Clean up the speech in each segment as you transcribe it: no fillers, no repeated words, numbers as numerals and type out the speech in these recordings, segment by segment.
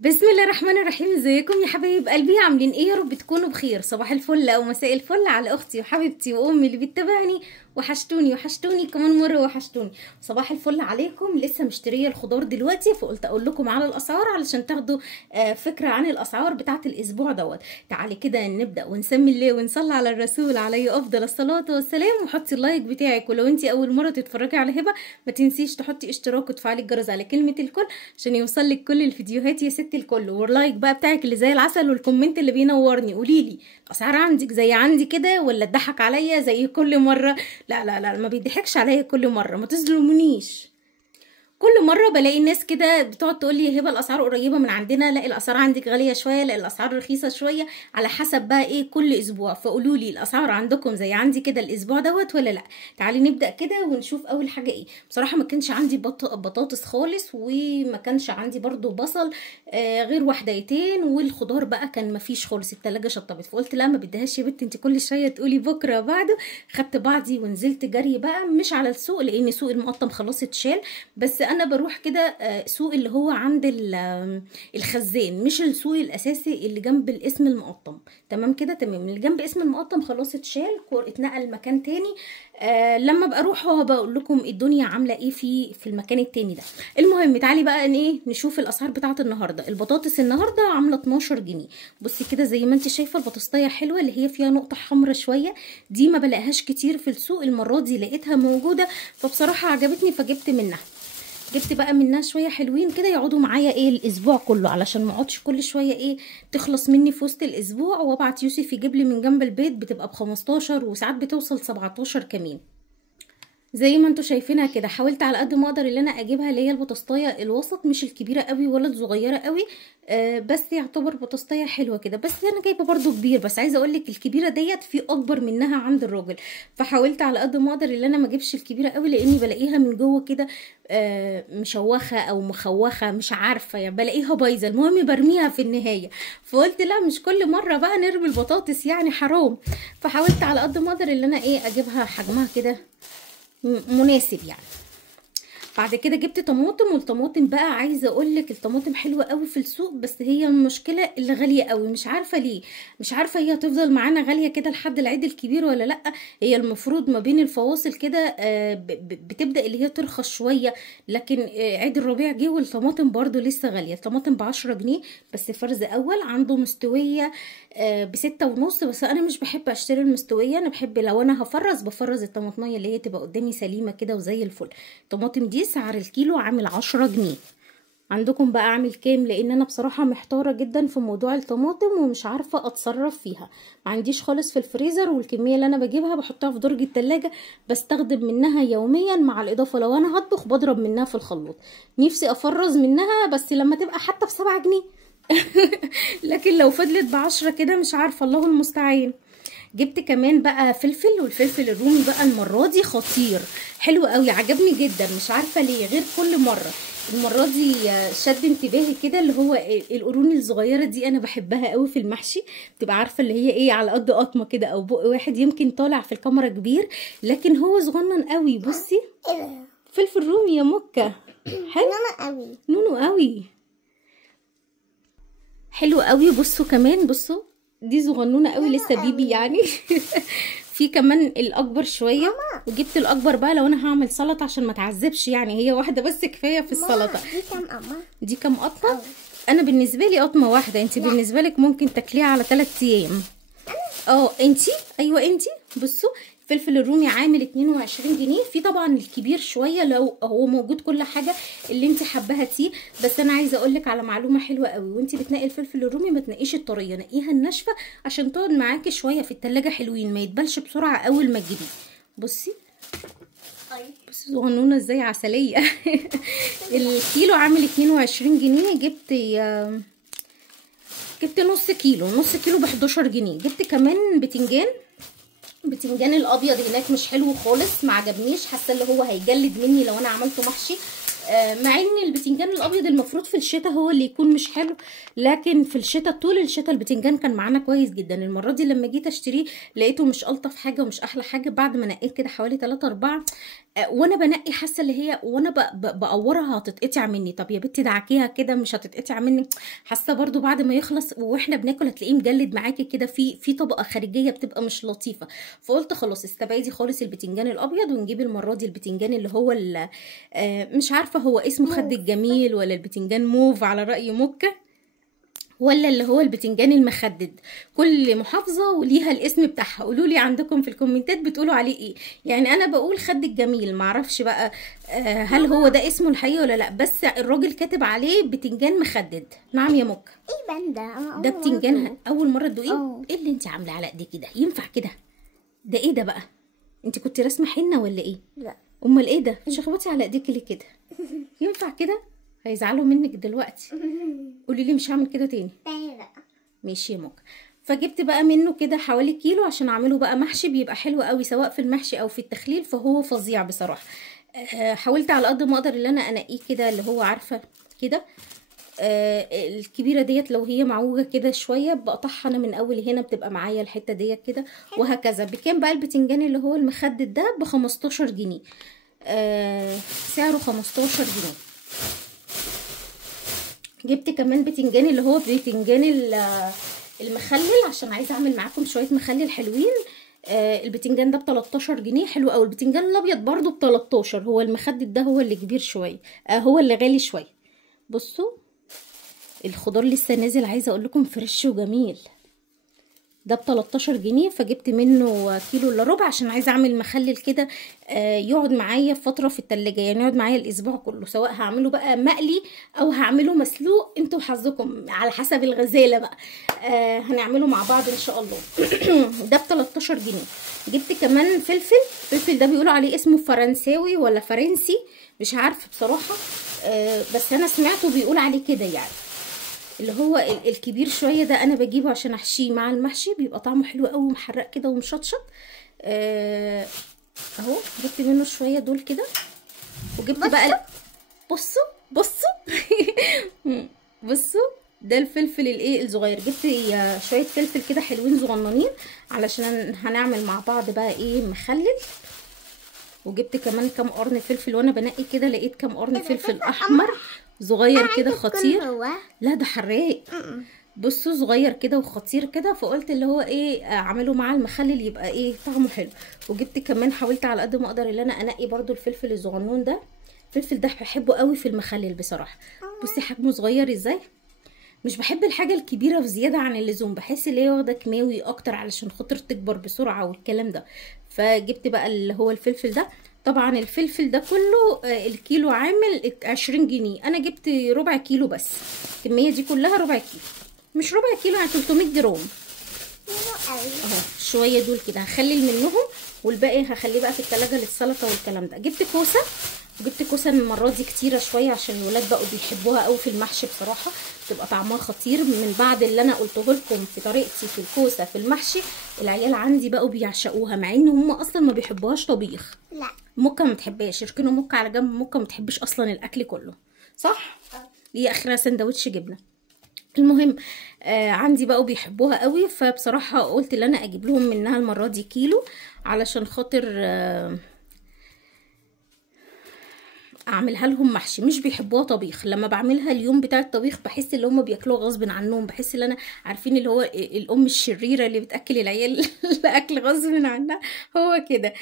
بسم الله الرحمن الرحيم. ازيكم يا حبايب قلبي؟ عاملين ايه؟ يا رب تكونوا بخير. صباح الفل او مساء الفل على اختي وحبيبتي وامي اللي بتتابعني. وحشتوني كمان مره، وحشتوني. صباح الفل عليكم. لسه مشتريه الخضار دلوقتي، فقلت اقول لكم على الاسعار علشان تاخدوا فكره عن الاسعار بتاعه الاسبوع دوت. تعالي كده نبدا ونسمي الله ونصلي على الرسول عليه افضل الصلاه والسلام، وحطي اللايك بتاعك. ولو انت اول مره تتفرجي على هبه ما تنسيش تحطي اشتراك وتفعلي الجرس على كلمه الكل عشان يوصلك كل الفيديوهات يا ست الكل. واللايك بقى بتاعك اللي زي العسل، والكومنت اللي بينورني. قوليلي الاسعار عندك زي عندي كده ولا اتضحك عليا زي كل مره؟ لا لا لا، ما بيضحكش عليا كل مره، ما تظلمونيش. كل مره بلاقي الناس كده بتقعد تقول لي يا هبه الاسعار قريبه من عندنا، لا الاسعار عندك غاليه شويه، لا الاسعار رخيصه شويه، على حسب بقى ايه كل اسبوع. فقولوا لي الاسعار عندكم زي عندي كده الاسبوع دوت ولا لا؟ تعالي نبدا كده ونشوف اول حاجه ايه. بصراحه ما كانش عندي بطاطس خالص، وما كانش عندي برضو بصل غير وحدايتين، والخضار بقى كان ما فيش خالص، التلاجة شطبت. فقلت لا ما بديهاش يا بنت، انت كل شويه تقولي بكره بعده. خدت بعضي ونزلت جري بقى، مش على السوق لان سوق المقطم خلاص اتشال، بس انا بروح كده سوق اللي هو عند الخزان، مش السوق الاساسي اللي جنب الاسم المقطم. تمام كده، تمام. اللي جنب اسم المقطم خلاص اتشال، اتنقل مكان تاني. لما ابقى اروح بقول لكم الدنيا عامله ايه في المكان التاني ده. المهم تعالي بقى ايه نشوف الاسعار بتاعه النهارده. البطاطس النهارده عامله 12 جنيه. بصي كده زي ما انت شايفه البطاطسيه حلوه، اللي هي فيها نقطه حمراء شويه، دي ما بلاقيهاش كتير في السوق. المره دي لقيتها موجوده، فبصراحه عجبتني فجبت منها. جبت بقى منها شويه حلوين كده يقعدوا معايا ايه الاسبوع كله، علشان ما اقعدش كل شويه ايه تخلص مني في وسط الاسبوع، وابعت يوسف يجيب لي من جنب البيت بتبقى ب15 وساعات بتوصل 17 كمان. زي ما انتوا شايفينها كده. حاولت على قد ما اقدر اللي انا اجيبها اللي هي البطاطايه الوسط، مش الكبيره قوي ولا الصغيره قوي، بس يعتبر بطاطايه حلوه كده. بس انا جايبه برضو كبير، بس عايزه اقول لك الكبيره ديت في اكبر منها عند الراجل، فحاولت على قد ما اقدر اللي انا ما اجيبش الكبيره قوي، لاني بلاقيها من جوه كده مشوخه او مخوخه، مش عارفه يعني، بلاقيها بايظه. المهم برميها في النهايه، فقلت لا مش كل مره بقى نرمي البطاطس يعني حرام. فحاولت على قد ما اقدر اللي انا ايه اجيبها حجمها كده مناسب يعني. بعد كده جبت طماطم، والطماطم بقى عايزه اقول لك الطماطم حلوه قوي في السوق، بس هي المشكله اللي غاليه قوي. مش عارفه ليه، مش عارفه هي هتفضل معانا غاليه كده لحد العيد الكبير ولا لا. هي المفروض ما بين الفواصل كده بتبدا اللي هي ترخص شويه، لكن عيد الربيع جه والطماطم برضو لسه غاليه. الطماطم ب10 جنيه، بس فرز اول عنده مستويه ب6.5. بس انا مش بحب اشتري المستويه، انا بحب لو انا بفرز الطماطميه اللي هي تبقى قدامي سليمه كده وزي الفل. الطماطم دي سعر الكيلو عامل 10 جنيه. عندكم بقى عامل كام؟ لان انا بصراحه محتاره جدا في موضوع الطماطم ومش عارفه اتصرف فيها. ما عنديش خالص في الفريزر، والكميه اللي انا بجيبها بحطها في درج التلاجة، بستخدم منها يوميا، مع الاضافه لو انا هطبخ بضرب منها في الخلاط. نفسي افرز منها بس لما تبقى حتى ب7 جنيه. لكن لو فضلت ب10 كده مش عارفه، الله المستعان. جبت كمان بقى فلفل، والفلفل الرومي بقى المره دي خطير، حلو قوي، عجبني جدا. مش عارفه ليه غير كل مره، المره دي شد انتباهي كده. اللي هو القرون الصغيره دي انا بحبها قوي في المحشي، بتبقى عارفه اللي هي ايه على قد قطمه كده او بق واحد، يمكن طالع في الكاميرا كبير لكن هو صغنن قوي. بصي فلفل رومي يا مكه، حلو قوي، نونو قوي، حلو قوي. بصوا كمان، بصوا دي صغنونه قوي لسه بيبي يعني. في كمان الاكبر شويه، وجبت الاكبر بقى لو انا هعمل سلطه عشان ما تعذبش يعني، هي واحده بس كفايه في السلطه. دي كام قطمه؟ دي كام قطمه؟ انا بالنسبه لي قطمه واحده، انت بالنسبه لك ممكن تاكليها على 3 ايام. انتي ايوه انتي. بصوا الفلفل الرومي عامل 22 جنيه. في طبعا الكبير شويه لو هو موجود كل حاجه اللي انت حباها تيه، بس انا عايزه اقول لك على معلومه حلوه قوي. وانت بتنقي الفلفل الرومي ما تنقيش الطريه، نقيها الناشفه عشان تقعد معاكي شويه في التلاجة حلوين، ما يتبلش بسرعه اول ما تجيبيه. بصي بصي صغنونه ازاي، عسليه. الكيلو عامل 22 جنيه. جبت نص كيلو ب11 جنيه. جبت كمان بتنجان الابيض هناك مش حلو خالص، ما عجبنيش، حاسه اللي هو هيجلد مني لو انا عملته محشي. مع ان البتنجان الابيض المفروض في الشتاء هو اللي يكون مش حلو، لكن في الشتاء طول الشتاء البتنجان كان معانا كويس جدا. المره دي لما جيت اشتريه لقيته مش الطف حاجه ومش احلى حاجه. بعد ما نقيت كده حوالي 3 4 وانا بنقي حاسه اللي هي وانا بقورها هتتقطع مني. طب يا بنتي دعكيها كده مش هتتقطع مني. حاسه برضو بعد ما يخلص واحنا بناكل هتلاقيه مجلد معاكي كده، في طبقه خارجيه بتبقى مش لطيفه. فقلت خلاص استبعدي خالص البتنجان الابيض ونجيب المره دي البتنجان اللي هو مش عارفه هو اسمه خد الجميل ولا البتنجان موف على راي مكه، ولا اللي هو البتنجان المخدد. كل محافظه وليها الاسم بتاعها. قولوا لي عندكم في الكومنتات بتقولوا عليه ايه. يعني انا بقول خد الجميل، معرفش بقى هل هو ده اسمه الحقيقي ولا لا، بس الراجل كاتب عليه بتنجان مخدد. نعم يا مكه؟ ايه بنده ده بتنجان اول مره تدوقيه؟ ايه اللي انت عامله على ايدي كده؟ ينفع كده؟ ده ايه ده بقى؟ انت كنت راسمه حنه ولا ايه؟ لا. امال ايه ده؟ شخبطي على ايديك ليه كده؟ ينفع كده؟ هيزعلوا منك دلوقتي. قولي لي مش هعمل كده تاني. لا. ماشي يا موكا. فجبت بقى منه كده حوالي كيلو عشان اعمله بقى محشي، بيبقى حلو قوي سواء في المحشي او في التخليل، فهو فظيع بصراحه. حاولت على قد ما اقدر ان انا انقيه كده اللي هو عارفه كده. الكبيره ديت لو هي معوجه كده شويه بقطعها انا من اول هنا، بتبقى معايا الحته ديت كده وهكذا. بكام بقى البتنجان اللي هو المخدد ده؟ ب15 جنيه. سعره 15 جنيه. جبت كمان بتنجان اللي هو بتنجان المخلل عشان عايزه اعمل معاكم شويه مخلل حلوين. البتنجان ده ب13 جنيه حلو قوي. البتنجان الابيض برده ب13. هو المخدد ده هو اللي كبير شويه، هو اللي غالي شويه. بصوا الخضار لسه نازل، عايزه اقول لكم فريش وجميل. ده ب13 جنيه. فجبت منه كيلو الا ربع عشان عايزه اعمل مخلل كده يقعد معايا فتره في التلاجة، يعني يقعد معايا الاسبوع كله، سواء هعمله بقى مقلي او هعمله مسلوق، انتوا حظكم على حسب الغزاله بقى. هنعمله مع بعض ان شاء الله. ده ب13 جنيه. جبت كمان فلفل ده بيقولوا عليه اسمه فرنساوي ولا فرنسي مش عارفه بصراحه، بس انا سمعته بيقول عليه كده يعني، اللي هو الكبير شويه ده. انا بجيبه عشان احشيه مع المحشي، بيبقى طعمه حلو قوي ومحرق كده ومشطشط. اهو جبت منه شويه دول كده. وجبت بقى بصوا بصوا ده الفلفل الايه الصغير. جبت شويه فلفل كده حلوين صغننين علشان هنعمل مع بعض بقى ايه مخلل. وجبت كمان كام قرن فلفل، وانا بنقي كده لقيت كام قرن فلفل احمر صغير كده خطير. لا ده حراق. بصوا صغير كده وخطير كده. فقلت اللي هو ايه اعمله مع المخلل يبقى ايه طعمه حلو. وجبت كمان حاولت على قد ما اقدر ان انا انقي برده الفلفل الصغنون ده. الفلفل ده بحبه قوي في المخلل بصراحه. بصي حجمه صغير ازاي. مش بحب الحاجه الكبيره وزياده عن اللزوم، بحس ان هي واخده كيماوي اكتر علشان خاطر تكبر بسرعه والكلام ده. فجبت بقى اللي هو الفلفل ده. طبعا الفلفل ده كله الكيلو عامل 20 جنيه. انا جبت ربع كيلو بس. الكميه دي كلها ربع كيلو، مش ربع كيلو يعني 300 جرام اهو. شويه دول كده هخلل منهم، والباقي هخليه بقى في التلاجة للسلطه والكلام ده. جبت كوسه، وجبت كوسه المره دي كتيره شويه عشان الولاد بقوا بيحبوها قوي في المحشي بصراحه، بتبقى طعمها خطير. من بعد اللي انا قلته لكم في طريقتي في الكوسه في المحشي، العيال عندي بقوا بيعشقوها، مع ان هم اصلا ما بيحبوهاش طبيخ. لا مكه ما بتحبهاش. اركنوا مكه على جنب، مكه ما بتحبش اصلا الاكل كله صح. هي اخرها سندوتش جبنه. المهم عندي بقوا بيحبوها قوي، فبصراحه قلت ان انا اجيب لهم منها المره دي كيلو علشان خاطر اعملها لهم محشي. مش بيحبوها طبيخ. لما بعملها اليوم بتاع الطبيخ بحس ان هم بياكلوها غصب عنهم، بحس ان انا عارفين اللي هو الام الشريره اللي بتاكل العيال الاكل غصب عنها هو كده.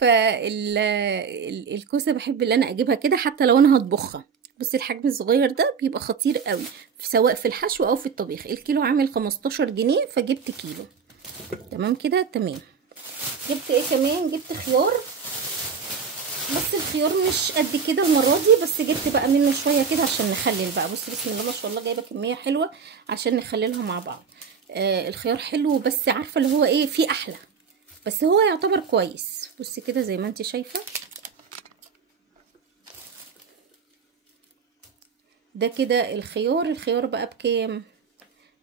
فالكوسه بحب ان انا اجيبها كده حتى لو انا هطبخها. بصي الحجم الصغير ده بيبقى خطير قوي سواء في الحشو او في الطبيخ. الكيلو عامل 15 جنيه فجبت كيلو. تمام كده تمام. جبت ايه كمان؟ جبت خيار، بس الخيار مش قد كده المره دي، بس جبت بقى منه شويه كده عشان نخلل بقى. بصي بسم الله ما شاء الله جايبه كميه حلوه عشان نخللها مع بعض. الخيار حلو، بس عارفه اللي هو ايه في احلى، بس هو يعتبر كويس. بصي كده زي ما انت شايفه ده كده الخيار. الخيار بقى بكام؟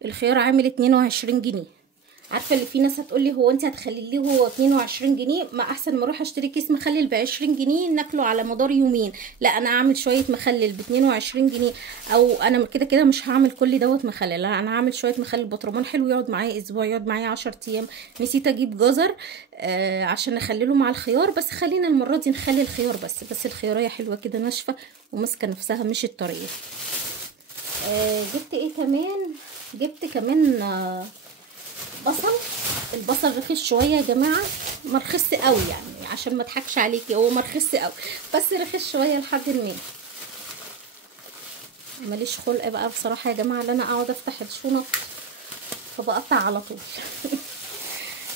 الخيار عامل 22 جنيه. عارفه اللي في ناس هتقول لي هو انت هتخلي لي هو 22 جنيه، ما احسن ما اروح اشتري كيس مخلل ب 20 جنيه ناكله على مدار يومين. لا انا اعمل شويه مخلل ب 22 جنيه، او انا كده كده مش هعمل كل دوت مخلل، لا انا هعمل شويه مخلل برطمان حلو يقعد معايا اسبوع، يقعد معايا 10 ايام. نسيت اجيب جزر عشان اخلله مع الخيار، بس خلينا المره دي نخلي الخيار بس الخياريه حلوه كده ناشفه وماسكه نفسها مش الطريه. جبت ايه كمان؟ جبت كمان بصل. البصل رخيص شويه يا جماعه، ما رخص قوي يعني عشان ما اضحكش عليكي، هو ما رخص قوي بس رخيص شويه لحد ما. ماليش خلق بقى بصراحه يا جماعه ان انا اقعد افتح الشنط، فبقطع على طول.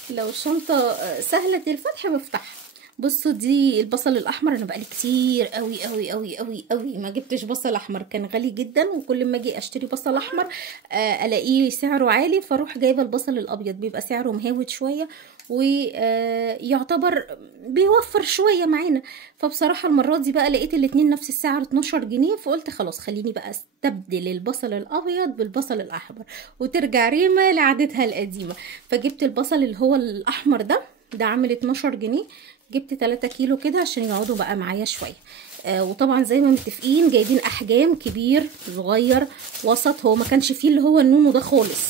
لو شنطه سهله الفتح بفتحها. بصوا دي البصل الاحمر، انا بقالي كتير قوي قوي قوي قوي قوي ما جبتش بصل احمر، كان غالي جدا، وكل ما اجي اشتري بصل احمر الاقيه سعره عالي، فاروح جايبه البصل الابيض بيبقى سعره مهاوت شويه ويعتبر بيوفر شويه معانا. فبصراحه المره دي بقى لقيت الاتنين نفس السعر 12 جنيه، فقلت خلاص خليني بقى استبدل البصل الابيض بالبصل الاحمر وترجع ريما لعادتها القديمه. فجبت البصل اللي هو الاحمر ده عامل 12 جنيه. جبت 3 كيلو كده عشان يقعدوا بقى معايا شويه. وطبعا زي ما متفقين جايبين احجام كبير صغير وسط، هو ما كانش فيه اللي هو النونو ده خالص.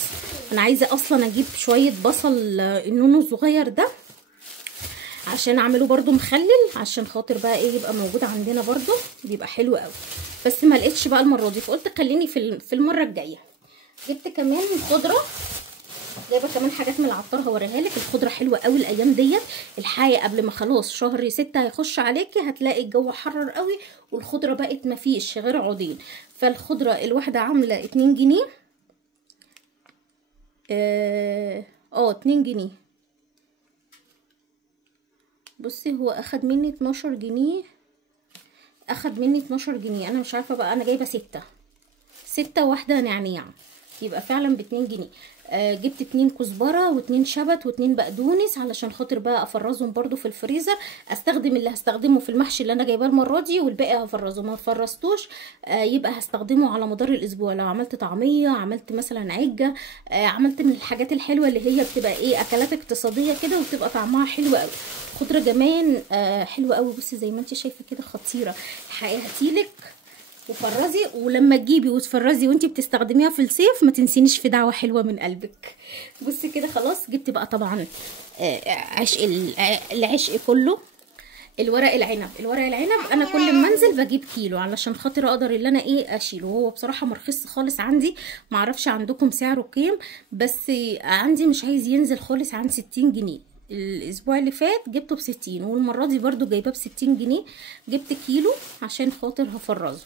انا عايزه اصلا اجيب شويه بصل النونو الصغير ده عشان اعمله برده مخلل، عشان خاطر بقى ايه يبقى موجود عندنا برده، بيبقى حلو قوي. بس ما لقيتش بقى المره دي، فقلت خليني في المره الجايه. جبت كمان خضره، جايبه كمان حاجات من العطار هوريها لك. الخضره حلوه قوي الايام ديت، الحقيقه قبل ما خلاص شهر 6 هيخش عليكي هتلاقي الجو حرر قوي والخضره بقت مفيش غير عودين. فالخضره الواحده عامله 2 جنيه. 2 جنيه. بصي هو اخد مني 12 جنيه، اخد مني 12 جنيه. انا مش عارفه بقى، انا جايبه 6 واحده نعناع، يبقى فعلا ب2 جنيه. جبت 2 كزبره و2 شبت و2 بقدونس علشان خاطر بقى افرزهم برده في الفريزر، استخدم اللي هستخدمه في المحشي اللي انا جايباه المره دي، والباقي هفرزه. ما فرزتوش يبقى هستخدمه على مدار الاسبوع، لو عملت طعميه، عملت مثلا عجه، عملت من الحاجات الحلوه اللي هي بتبقى ايه اكلات اقتصاديه كده وبتبقى طعمها حلو قوي. خضره كمان حلوه قوي، بصي زي ما انت شايفه كده خطيره. الحقيقه هاتيلك وفرزي، ولما تجيبي وتفرزي وانتي بتستخدميها في الصيف ما تنسينيش في دعوه حلوه من قلبك. بصي كده خلاص. جبت بقى طبعا عشق العشق كله، الورق العنب. انا كل ما انزل بجيب كيلو علشان خاطر اقدر اللي انا ايه اشيله. هو بصراحه مرخص خالص عندي، معرفش عندكم سعره كام، بس عندي مش عايز ينزل خالص عن 60 جنيه. الاسبوع اللي فات جبته ب60، والمره دي برده جايباه ب60 جنيه. جبت كيلو عشان خاطر هفرزه،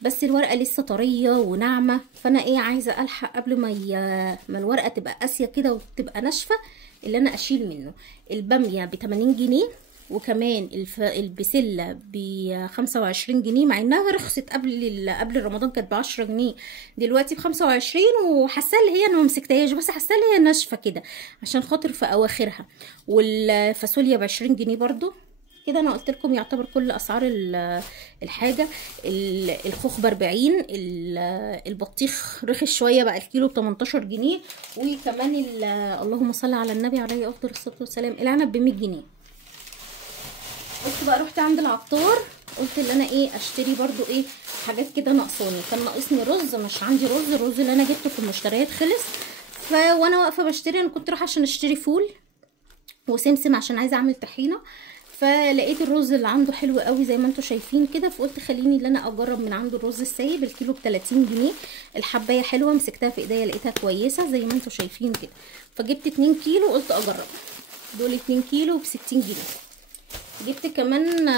بس الورقه لسه طريه وناعمه، فانا ايه عايزه الحق قبل ما الورقه تبقى قاسيه كده وتبقى ناشفه اللي انا اشيل منه. الباميه ب80 جنيه، وكمان البسله ب25 جنيه، مع انها رخصت قبل رمضان كانت ب10 جنيه، دلوقتي ب25. وحاسه اللي هي انا ما مسكتهاش، بس حاسه اللي هي ناشفه كده عشان خاطر في اواخرها. والفاصوليا ب20 جنيه برده. كده انا قلت لكم يعتبر كل اسعار الحاجه. الخوخ ب40، البطيخ رخص شويه بقى الكيلو ب18 جنيه. وكمان اللهم صل على النبي عليه افضل الصلاه والسلام العنب ب100 جنيه. قلت بقى رحت عند العطار، قلت اللي انا ايه اشتري برضو ايه حاجات كده ناقصاني. كان ناقصني رز، مش عندي رز، الرز اللي انا جبته في المشتريات خلص. وانا واقفه بشتري انا كنت رايحه عشان اشتري فول وسمسم عشان عايزه اعمل طحينه، فلقيت الرز اللي عنده حلو قوي زي ما انتم شايفين كده، فقلت خليني اللي انا اجرب من عنده الرز السايب. الكيلو ب30 جنيه. الحبايه حلوه، مسكتها في ايديا لقيتها كويسه زي ما انتم شايفين كده، فجبت 2 كيلو قلت اجرب. دول 2 كيلو ب60 جنيه. جبت كمان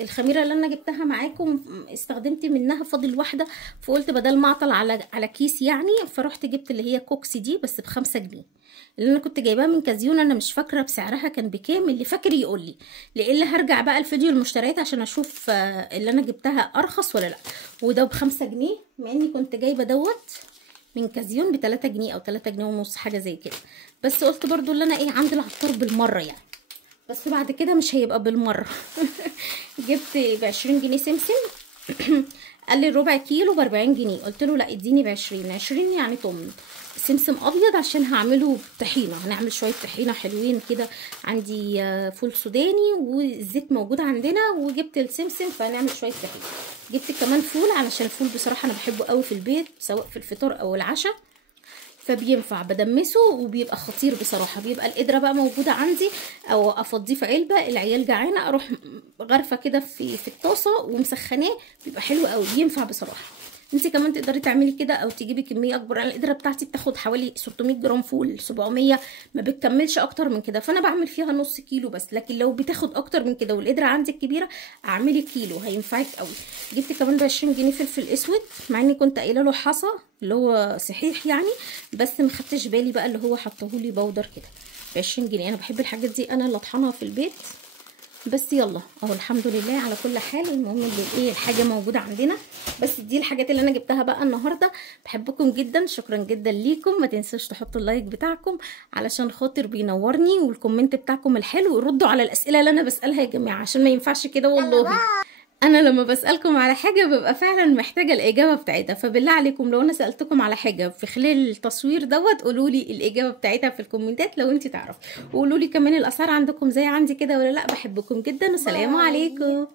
الخميره اللي انا جبتها معاكم، استخدمت منها فاضل واحده، فقلت بدل ما اعطل على كيس يعني، فرحت جبت اللي هي كوكسي دي بس ب5 جنيه. اللي انا كنت جايباها من كازيون، انا مش فاكره بسعرها كان بكام، اللي فاكر يقول لي، لان هرجع بقى الفيديو المشتريات عشان اشوف اللي انا جبتها ارخص ولا لا. وده ب5 جنيه، مع اني كنت جايبه دوت من كازيون ب3 جنيه او 3 جنيه ونص حاجه زي كده، بس قلت برضو اللي انا ايه عند العطار بالمره يعني، بس بعد كده مش هيبقى بالمره. جبت ب20 جنيه سمسم. قال لي ربع كيلو ب40 جنيه، قلت له لا اديني ب20، 20 يعني طمن. سمسم ابيض عشان هعمله طحينه، هنعمل شويه طحينه حلوين كده. عندي فول سوداني والزيت موجود عندنا، وجبت السمسم فهنعمل شويه طحينه. جبت كمان فول علشان الفول بصراحه انا بحبه قوي في البيت سواء في الفطار او العشاء، فبينفع بدمسه وبيبقى خطير بصراحه. بيبقى القدره بقى موجوده عندي او افضيه في علبه، العيال جعانه اروح غرفه كده في الطاسه ومسخناه، بيبقى حلو قوي، بينفع بصراحه. انت كمان تقدري تعملي كده او تجيبي كميه اكبر. انا القدره بتاعتي بتاخد حوالي 600 جرام فول، 700 ما بتكملش اكتر من كده، فانا بعمل فيها نص كيلو بس. لكن لو بتاخد اكتر من كده والقدره عندك كبيره اعملي كيلو هينفعك قوي. جبت كمان ب 20 جنيه فلفل اسود، مع اني كنت قايله له حصى اللي هو صحيح يعني، بس ما خدتش بالي بقى اللي هو حطهولي بودر كده. ب 20 جنيه. انا بحب الحاجات دي انا اللي اطحنها في البيت. بس يلا اهو الحمد لله على كل حال. المهم ان ايه الحاجه موجوده عندنا. بس دي الحاجات اللي انا جبتها بقى النهارده. بحبكم جدا، شكرا جدا ليكم. ما تنسوش تحطوا اللايك بتاعكم علشان خاطر بينورني، والكومنت بتاعكم الحلو. ردوا على الاسئله اللي انا بسالها يا جماعه، عشان ما ينفعش كده والله. انا لما بسالكم على حاجه ببقى فعلا محتاجه الاجابه بتاعتها، فبالله عليكم لو انا سالتكم على حاجه في خلال التصوير دوت قولوا لي الاجابه بتاعتها في الكومنتات لو انت تعرفوا. وقولوا لي كمان الاسعار عندكم زي عندي كده ولا لا. بحبكم جدا والسلام عليكم.